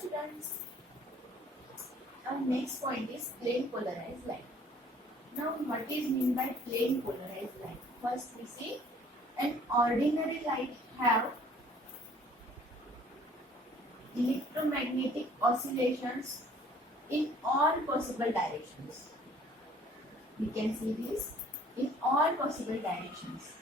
students. Our next point is plane polarized light. Now, what is mean by plane polarized light? First, we see an ordinary light have electromagnetic oscillations in all possible directions. We can see this in all possible directions.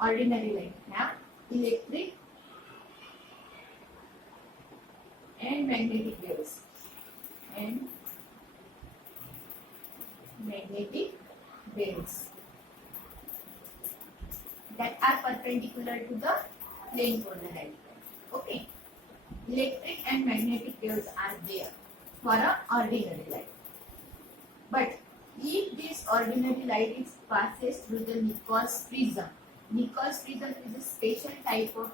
Ordinary light have electric and magnetic waves and magnetic waves that are perpendicular to the plane polarized light. Okay, electric and magnetic waves are there for an ordinary light. But if this ordinary light is passes through the Nichols prism, Nichols prism is a special type of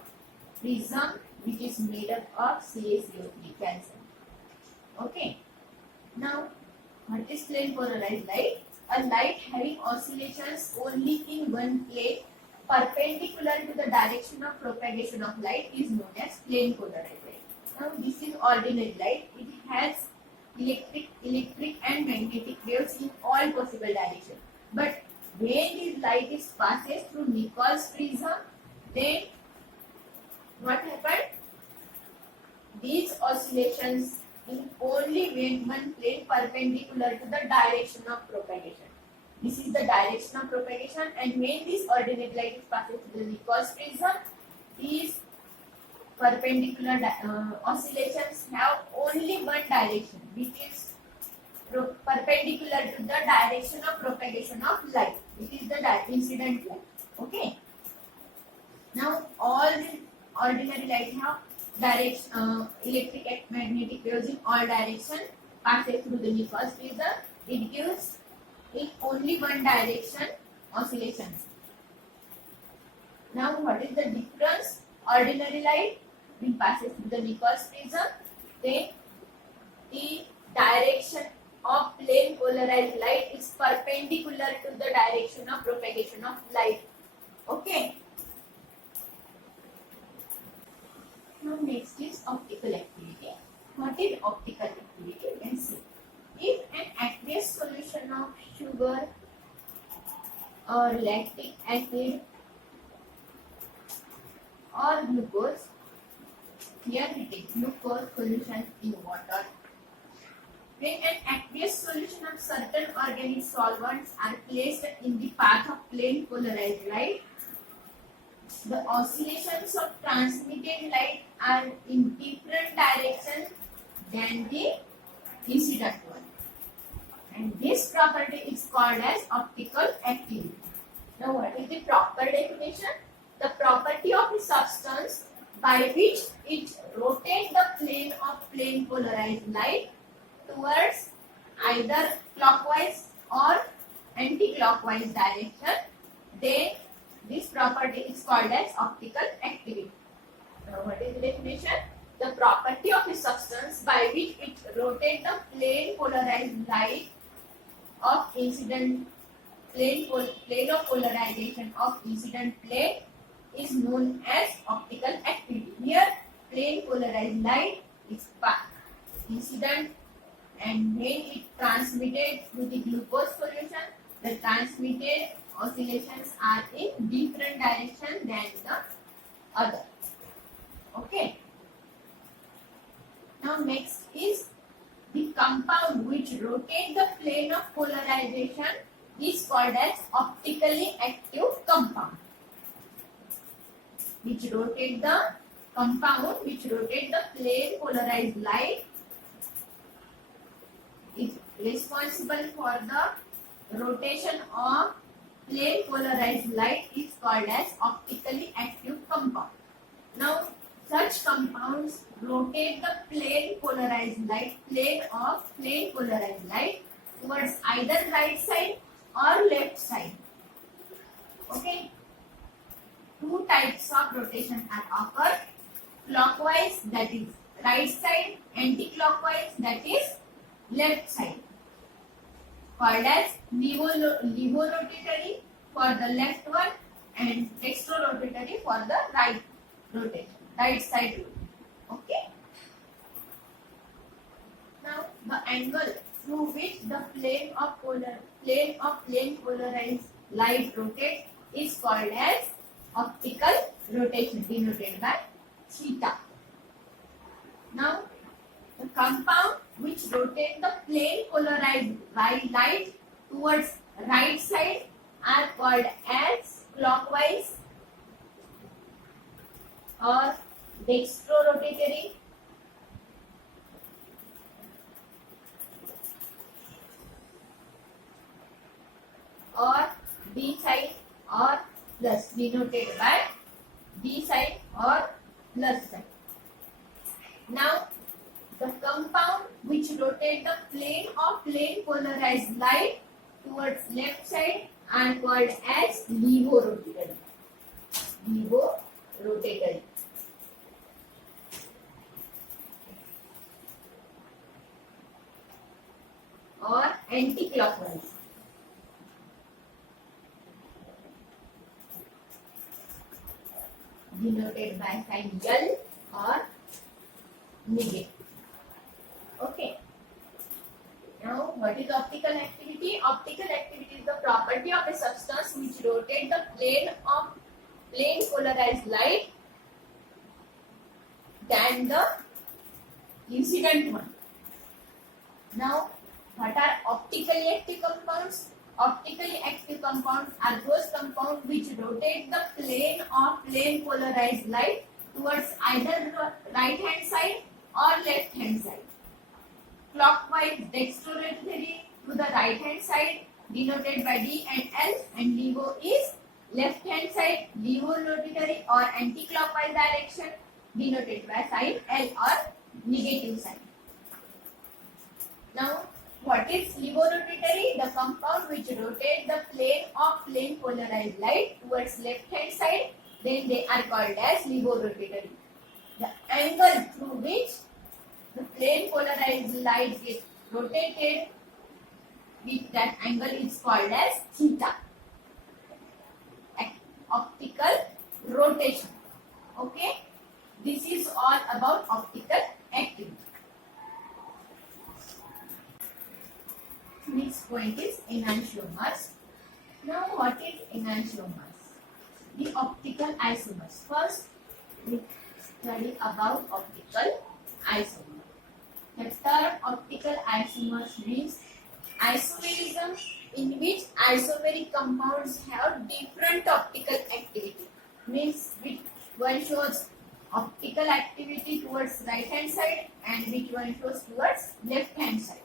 prism which is made up of CaCO3 calcium. Okay. Now, what is plane polarized light? A light having oscillations only in one plane perpendicular to the direction of propagation of light is known as plane polarized light. Now, this is ordinary light. It has electric and magnetic waves in all possible directions. But when this light is passes through Nichols prism, then what happened? These oscillations in only when one plane perpendicular to the direction of propagation. This is the direction of propagation, and when this ordinary light is passing through the Nichols prism, these perpendicular oscillations have only one direction, which is perpendicular to the direction of propagation of light. It is the incident light. Okay. Now, all the ordinary light have electric and magnetic waves in all directions passes through the Nichols prism. It gives in only one direction oscillations. Now, what is the difference? Ordinary light when passes through the Nichols prism, then the direction of plane polarized light is perpendicular to the direction of propagation of light. Okay. Now, next is optical activity. What is optical activity? You can see. If an aqueous solution of sugar or lactic acid or glucose, here we take glucose solution in water. When an aqueous solution of certain organic solvents are placed in the path of plane polarized light, the oscillations of transmitted light are in different directions than the incident one. And this property is called as optical activity. Now, what is the proper definition? The property of a substance by which it rotates the plane of plane polarized light towards either clockwise or anti-clockwise direction, then this property is called as optical activity. Now, what is the definition? The property of a substance by which it rotates the plane polarized light of incident plane of polarization of incident plane is known as optical activity. Here, plane polarized light is incident, and when it transmitted through the glucose solution, the transmitted oscillations are in different direction than the other. Okay. Now, next is the compound which rotates the plane of polarization is called as optically active compound. Which rotate the compound which rotate the plane polarized light is responsible for the rotation of plane polarized light is called as optically active compound. Now, such compounds rotate the plane polarized light towards either right side or left side. Okay. Two types of rotation are occurred: clockwise, that is right side; anti-clockwise, that is left side. Called as levorotatory for the left one and dextrorotatory for the right rotation, right side rotation. Okay. angle through which the plane of plane polarized light rotates is called as optical rotation, denoted by theta. Now, the compound which rotate the plane polarized light towards right side are called as clockwise or dextrorotatory, or D side or plus, denoted by D side or plus side. Now, the compound which rotate the plane of plane polarized light towards left side are called as levorotatory. Levorotatory. Or anti-clockwise. Denoted by sign L or negative. Okay. Now, what is optical activity? Optical activity is the property of a substance which rotates the plane of plane polarized light than the incident one. Now, what are optically active compounds? Optically active compounds are those compounds which rotate the plane of plane polarized light towards either right hand side or left hand side. Clockwise, dextrorotatory to the right hand side, denoted by D and L, and levo is left hand side, levorotatory or anti-clockwise direction, denoted by sign L or negative sign. Now, what is levorotatory? The compound which rotate the plane of plane polarized light towards left hand side, then they are called as levorotatory. The angle through which the plane polarized light gets rotated, with that angle is called as theta. Optical rotation. Okay, this is all about optical activity. Next point is enantiomers. Now, what is enantiomers? The optical isomers. First, we study about optical isomer. The term optical isomers means isomerism in which isomeric compounds have different optical activity. Means which one shows optical activity towards right hand side and which one shows towards left hand side.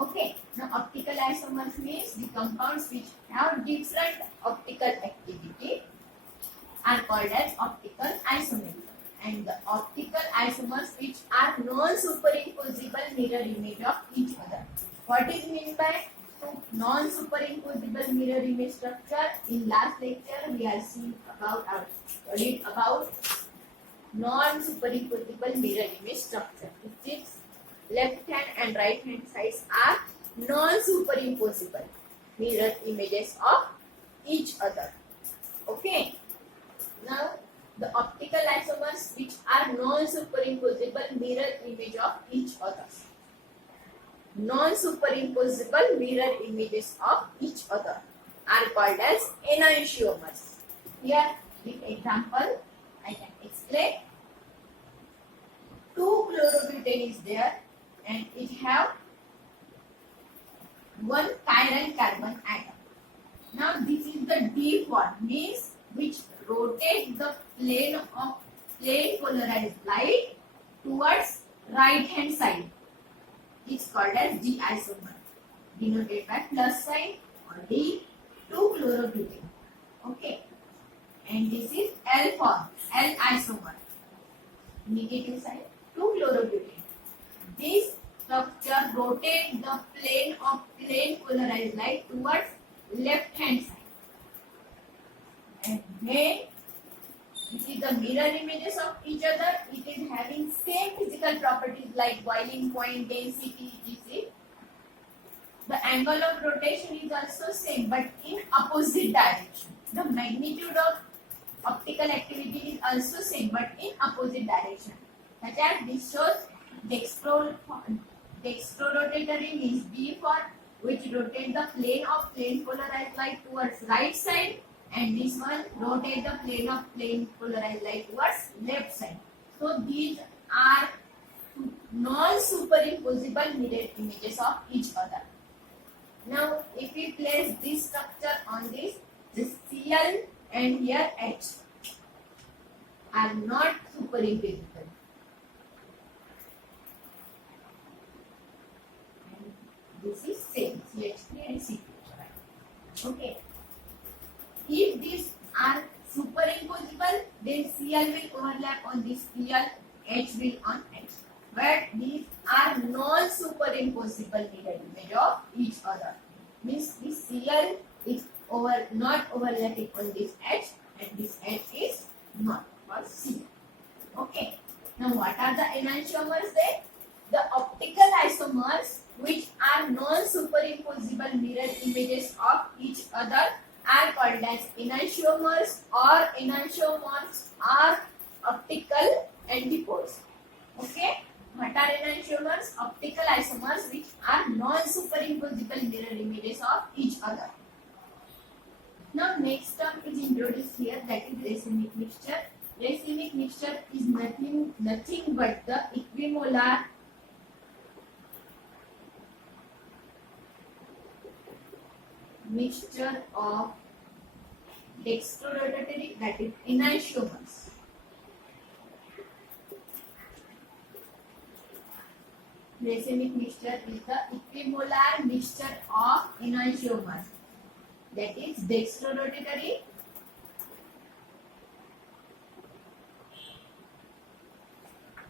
Okay, now optical isomers means the compounds which have different optical activity are called as optical isomerism. And the optical isomers which are non-superimposable mirror image of each other. What is meant by non-superimposable mirror image structure? In last lecture we are studied about non-superimposable mirror image structure. Which is left hand and right hand sides are non-superimposable mirror images of each other. Okay. Now, the optical isomers which are non-superimposable mirror image of each other. Non-superimposable mirror images of each other are called as enantiomers. Here, with example, I can explain. 2-chlorobutane is there and it have one chiral carbon atom. Now, this is the deep one, means which rotate the plane of plane polarized light towards right hand side. It's called as D isomer, denoted by plus sign or D, 2-chlorobutane. Okay, and this is L form, L isomer, negative sign, 2-chlorobutane. This structure rotates the plane of plane polarized light towards left hand side. And when this is the mirror images of each other, it is having same physical properties like boiling point, density, etc. The angle of rotation is also same but in opposite direction. The magnitude of optical activity is also same but in opposite direction. Such as this shows Dextrorotatory means D for which rotate the plane of plane polarized light towards right side, and this one rotate the plane of plane polarized light towards left side. So these are non-superimposable mirror images of each other. Now if we place this structure on this Cl and here H are not superimposable. And this is same CH3 and C2. Okay. If these are superimposable, then Cl will overlap on this Cl, H will on H. But these are non-superimposable mirror image of each other. Means this Cl is not overlapping on this H, and this H is not for C. Okay. Now what are the enantiomers then? The optical isomers which are non-superimposable mirror images of each other are called as enantiomers, or enantiomers are optical antipodes. Okay. What are enantiomers? Optical isomers which are non-superimposable mirror images of each other. Now next term is introduced here, that is racemic mixture. Racemic mixture is nothing but the equimolar mixture of dextrorotatory, that is enantiomers, racemic mixture is the equimolar mixture of enantiomers, that is dextrorotatory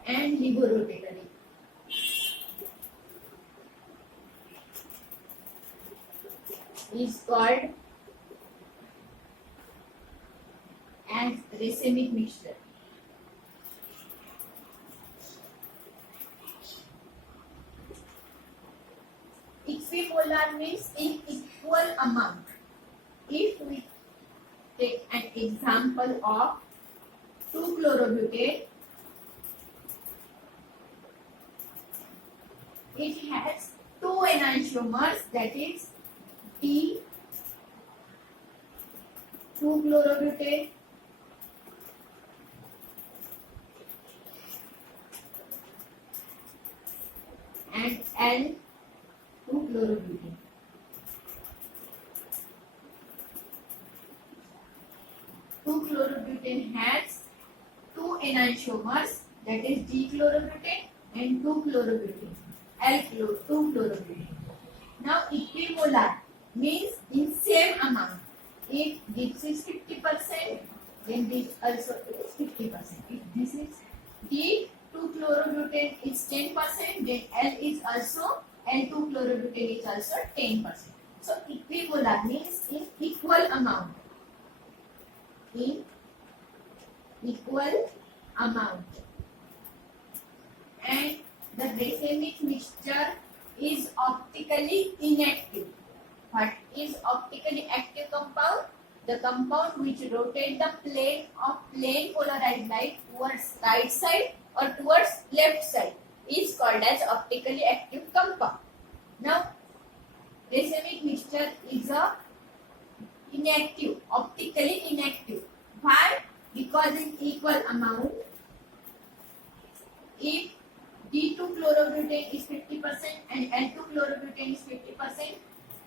and liborotatory. Is called as racemic mixture. Equimolar means in equal amount. If we take an example of 2-chlorobutane, it has two enantiomers, that is D 2-chlorobutane and L 2-chlorobutane. Two-chlorobutane has two enantiomers, that is D-chlorobutane and 2-chlorobutane, L2-chlorobutane. Now equimolar means in same amount. If this is 50%, then this also is 50%. If this is D2-chlorobutane is 10%, then L is also L2-chlorobutane is also 10%. So equimolar means in equal amount. In equal amount. And the racemic mixture is optically inactive. What is optically active compound? The compound which rotate the plane of plane polarized light towards right side or towards left side is called as optically active compound. Now, racemic mixture is a inactive, optically inactive. Why? Because in equal amount, if D2-chlorobutane is 50% and L2-chlorobutane is 50%,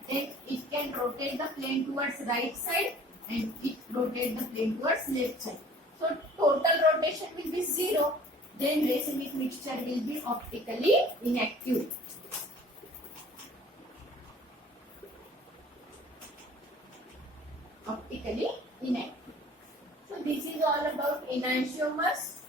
then it can rotate the plane towards right side and it rotate the plane towards left side. So total rotation will be 0. Then racemic mixture will be optically inactive. Optically inactive. So this is all about enantiomers.